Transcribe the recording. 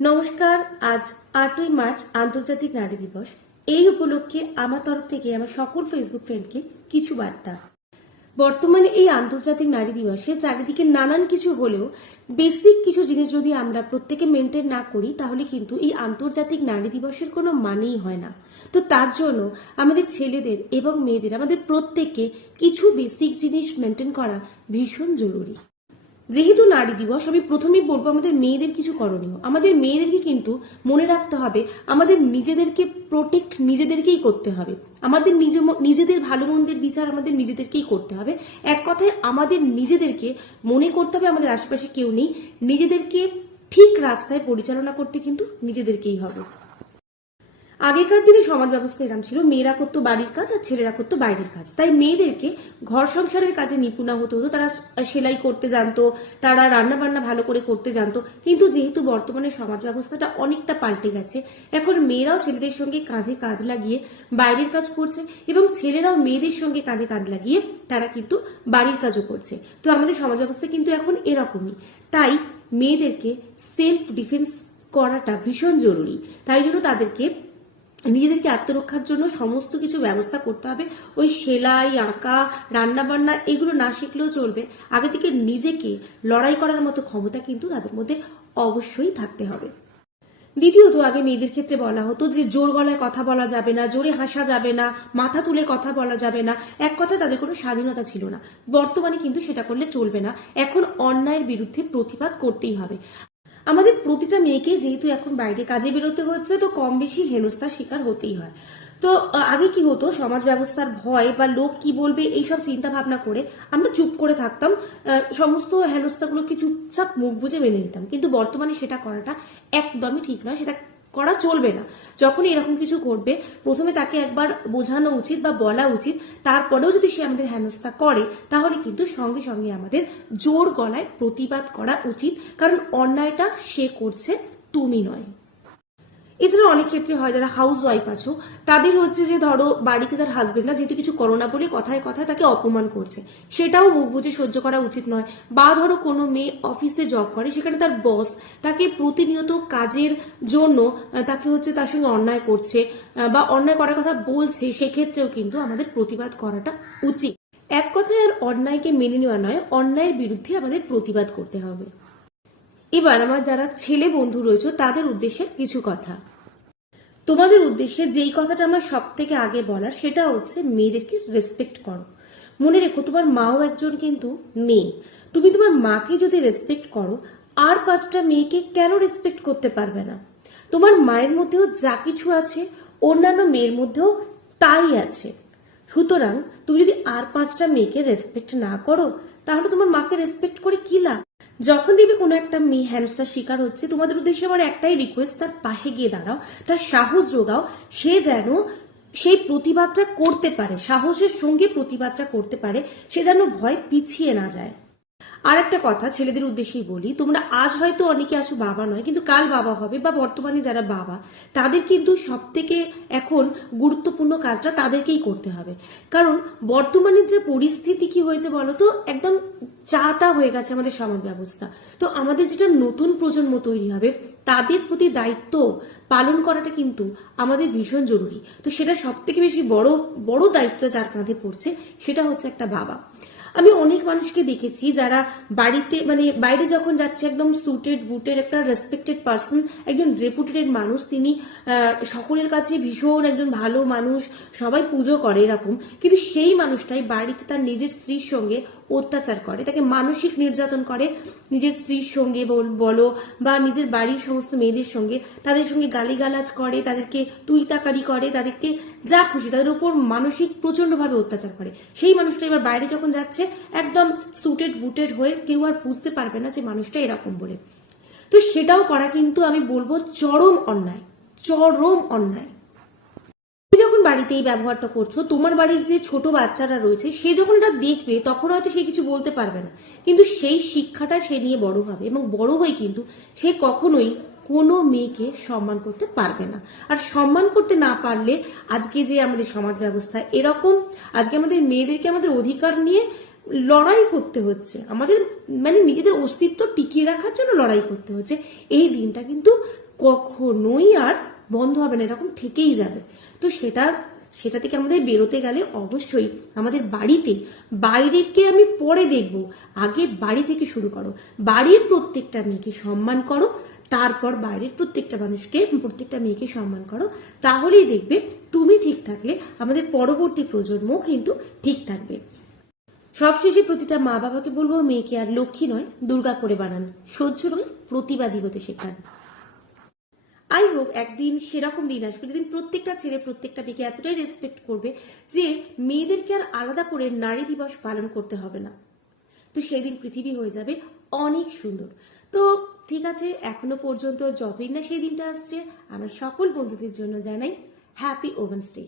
নমস্কার। আজ 8ই মার্চ আন্তর্জাতিক নারী দিবস। এই উপলক্ষে আমার তরফ থেকে আমার সকল ফেসবুক ফ্রেন্ডকে কিছু বার্তা। বর্তমানে এই আন্তর্জাতিক নারী দিবসে চারিদিকে নানান কিছু হলেও বেসিক কিছু জিনিস যদি আমরা প্রত্যেকে মেনটেন না করি তাহলে কিন্তু এই আন্তর্জাতিক নারী দিবসের কোনো মানেই হয় না। তো তার জন্য আমাদের ছেলেদের এবং মেয়েদের আমাদের প্রত্যেককে কিছু বেসিক জিনিস মেনটেন করা ভীষণ জরুরি। যেহেতু নারী দিবস, আমি প্রথমেই বলবো আমাদের মেয়েদের কিছু করণীয়। আমাদের মেয়েদেরকে কিন্তু মনে রাখতে হবে আমাদের নিজেদেরকে প্রোটেক্ট নিজেদেরকেই করতে হবে। আমাদের নিজেদের ভালো মন্দের বিচার আমাদের নিজেদেরকেই করতে হবে। এক কথায় আমাদের নিজেদেরকে মনে করতে হবে আমাদের আশেপাশে কেউ নেই। নিজেদেরকে ঠিক রাস্তায় পরিচালনা করতে কিন্তু নিজেদেরকেই হবে। আগেকার দিনে সমাজ ব্যবস্থা এরকম ছিল, মেয়েরা করতো বাড়ির কাজ আর ছেলেরা করতো বাইরের কাজ। তাই মেয়েদেরকে ঘর সংসারের কাজে নিপুণা হতে হতো। তারা সেলাই করতে জানতো, তারা রান্না বান্না ভালো করে করতে জানতো। কিন্তু যেহেতু বর্তমানে সমাজ ব্যবস্থাটা অনেকটা পাল্টে গেছে, এখন মেয়েরাও ছেলেদের সঙ্গে কাঁধে কাঁধ লাগিয়ে বাইরের কাজ করছে এবং ছেলেরাও মেয়েদের সঙ্গে কাঁধে কাঁধ লাগিয়ে তারা কিন্তু বাড়ির কাজও করছে। তো আমাদের সমাজ ব্যবস্থা কিন্তু এখন এরকমই। তাই মেয়েদেরকে সেলফ ডিফেন্স করাটা ভীষণ জরুরি। তাই জন্য তাদেরকে নিজেদেরকে আত্মরক্ষার জন্য সমস্ত কিছু ব্যবস্থা করতে হবে। ওই সেলাই, আঁকা, রান্না বান্না এগুলো না শিখলেও চলবে। আগে থেকে নিজেকে লড়াই করার মতো ক্ষমতা কিন্তু তাদের মধ্যে অবশ্যই থাকতে হবে। দ্বিতীয়ত, আগে মেয়েদের ক্ষেত্রে বলা হতো যে জোর গলায় কথা বলা যাবে না, জোরে হাসা যাবে না, মাথা তুলে কথা বলা যাবে না। এক কথায় তাদের কোনো স্বাধীনতা ছিল না। বর্তমানে কিন্তু সেটা করলে চলবে না। এখন অন্যায়ের বিরুদ্ধে প্রতিবাদ করতেই হবে। আমাদের প্রতিটা মেয়েকে যেহেতু এখন বাইরে কাজে বেরোতে হচ্ছে, তো কম বেশি হেনস্থার শিকার হতেই হয়। তো আগে কি হতো, সমাজ ব্যবস্থার ভয় বা লোক কি বলবে এইসব চিন্তা ভাবনা করে আমরা চুপ করে থাকতাম, সমস্ত হেনস্থাগুলোকে চুপচাপ মুখ বুজে মেনে নিতাম। কিন্তু বর্তমানে সেটা করাটা একদমই ঠিক নয়, সেটা করা চলবে না। যখন এরকম কিছু করবে প্রথমে তাকে একবার বোঝানো উচিত বা বলা উচিত। তারপরেও যদি সে আমাদের হেনস্থা করে তাহলে কিন্তু সঙ্গে সঙ্গে আমাদের জোর গলায় প্রতিবাদ করা উচিত, কারণ অন্যায়টা সে করছে, তুমি নয়। এছাড়া অনেক ক্ষেত্রে হয় যারা হাউস ওয়াইফ আছো তাদের হচ্ছে যে ধরো বাড়িতে তার হাজবেন্ডরা যেহেতু কিছু করোনা বলে কথায় কথায় তাকে অপমান করছে, সেটাও মুখ বুঝে সহ্য করা উচিত নয়। বা ধরো কোনো মেয়ে অফিসে জব করে, সেখানে তার বস তাকে প্রতিনিয়ত কাজের জন্য তাকে হচ্ছে তার সঙ্গে অন্যায় করছে বা অন্যায় করার কথা বলছে, সেক্ষেত্রেও কিন্তু আমাদের প্রতিবাদ করাটা উচিত। এক কথায় আর অন্যায়কে মেনে নেওয়া নয়, অন্যায়ের বিরুদ্ধে আমাদের প্রতিবাদ করতে হবে। এবার আমার যারা ছেলে বন্ধু রয়েছে তাদের উদ্দেশ্যে কিছু কথা। তোমাদের উদ্দেশ্যে যেই কথাটা আমার সব থেকে আগে বলার সেটা হচ্ছে মেয়েদেরকে রেসপেক্ট করো। মনে রেখো তোমার মাও একজন কিন্তু মেয়ে। তুমি তোমার মাকে যদি রেসপেক্ট করো, আর 5টা মেয়েকে কেন রেসপেক্ট করতে পারবে না? তোমার মায়ের মধ্যেও যা কিছু আছে অন্যান্য মেয়ের মধ্যেও তাই আছে। সুতরাং তুমি যদি আর 5টা মেয়েকে রেসপেক্ট না করো তাহলে তোমার মাকে রেসপেক্ট করে কি লাভ? যখন দেখবে কোনো একটা মেয়ে হেনস্থার শিকার হচ্ছে, তোমাদের উদ্দেশ্যে আমার একটাই রিকোয়েস্ট, তার পাশে গিয়ে দাঁড়াও, তার সাহস যোগাও। সে যেন সেই প্রতিবাদটা করতে পারে, সাহসের সঙ্গে প্রতিবাদটা করতে পারে, সে যেন ভয় পিছিয়ে না যায়। আর একটা কথা ছেলেদের উদ্দেশ্যেই বলি, তোমরা আজ হয়তো অনেকে আছো বাবা নয়, কিন্তু কাল বাবা হবে, বা বর্তমানে যারা বাবা তাদের কিন্তু সব থেকে এখন গুরুত্বপূর্ণ কাজটা তাদেরকেই করতে হবে। কারণ বর্তমানের যে পরিস্থিতি কি হয়েছে বলতো, একদম চাতা হয়ে গেছে আমাদের সমাজ ব্যবস্থা। তো আমাদের যেটা নতুন প্রজন্ম তৈরি হবে তাদের প্রতি দায়িত্ব পালন করাটা কিন্তু আমাদের ভীষণ জরুরি। তো সেটা সব থেকে বেশি বড় বড় দায়িত্ব যার কাঁধে পড়ছে সেটা হচ্ছে একটা বাবা। আমি অনেক মানুষকে দেখেছি যারা বাড়িতে মানে বাইরে যখন যাচ্ছে একদম সুটেড বুটেড একটা রেসপেক্টেড পার্সন, একজন রেপুটেড মানুষ, তিনি সকলের কাছে ভীষণ একজন ভালো মানুষ, সবাই পুজো করে এরকম, কিন্তু সেই মানুষটাই বাড়িতে তার নিজের স্ত্রীর সঙ্গে অত্যাচার করে, তাকে মানসিক নির্যাতন করে। নিজের স্ত্রীর সঙ্গে বলো বা নিজের বাড়ির সমস্ত মেয়েদের সঙ্গে, তাদের সঙ্গে গালিগালাজ করে, তাদেরকে তুই তাকারি করে, তাদেরকে যা খুশি তাদের উপর মানসিক প্রচন্ডভাবে অত্যাচার করে। সেই মানুষটা এবার বাইরে যখন যাচ্ছে একদম সুটেড বুটেড হয়ে, কেউ আর বুঝতে পারবে না যে মানুষটা এরকম বলে। তো সেটাও করা কিন্তু আমি বলবো চরম অন্যায়, চরম অন্যায়। যখন বাড়িতে এই ব্যবহারটা করছো, তোমার বাড়ির যে ছোট বাচ্চারা রয়েছে সে যখন এটা দেখবে তখন হয়তো সে কিছু বলতে পারবে না, কিন্তু সেই শিক্ষাটা সে নিয়ে বড় হবে এবং বড় হয়ে কিন্তু সে কখনোই কোনো মেয়েকে সম্মান করতে পারবে না। আর সম্মান করতে না পারলে আজকে যে আমাদের সমাজ ব্যবস্থা এরকম, আজকে আমাদের মেয়েদেরকে আমাদের অধিকার নিয়ে লড়াই করতে হচ্ছে, আমাদের মানে নিজেদের অস্তিত্ব টিকিয়ে রাখার জন্য লড়াই করতে হচ্ছে, এই দিনটা কিন্তু কখনোই আর বন্ধ হবে না, এরকম থেকেই যাবে। তো সেটা থেকে আমাদের বেরোতে গেলে অবশ্যই আমাদের বাড়িতে, বাইরেরকে আমি পরে দেখব, আগে বাড়ি থেকে শুরু করো। বাড়ির প্রত্যেকটা মেয়েকে সম্মান করো, তারপর বাইরের প্রত্যেকটা মেয়েকে সম্মান করো। তাহলেই দেখবে তুমি ঠিক থাকলে আমাদের পরবর্তী প্রজন্ম কিন্তু ঠিক থাকবে। সবশেষে প্রতিটা মা বাবাকে বলবো, মেয়েকে আর লক্ষ্মী নয় দুর্গা করে বানান, সহ্য নয় প্রতিবাদী হতে শেখান। আই হোপ একদিন সেরকম দিন আসবে যেদিন প্রত্যেকটা ছেলে প্রত্যেকটা মেয়েকে এতটাই রেসপেক্ট করবে যে মেয়েদেরকে আর আলাদা করে নারী দিবস পালন করতে হবে না। তো সেই দিন পৃথিবী হয়ে যাবে অনেক সুন্দর। তো ঠিক আছে, এখনো পর্যন্ত যতদিন না সেই দিনটা আসছে, আমার সকল বন্ধুদের জন্য জানাই হ্যাপি ওমেন্স ডে।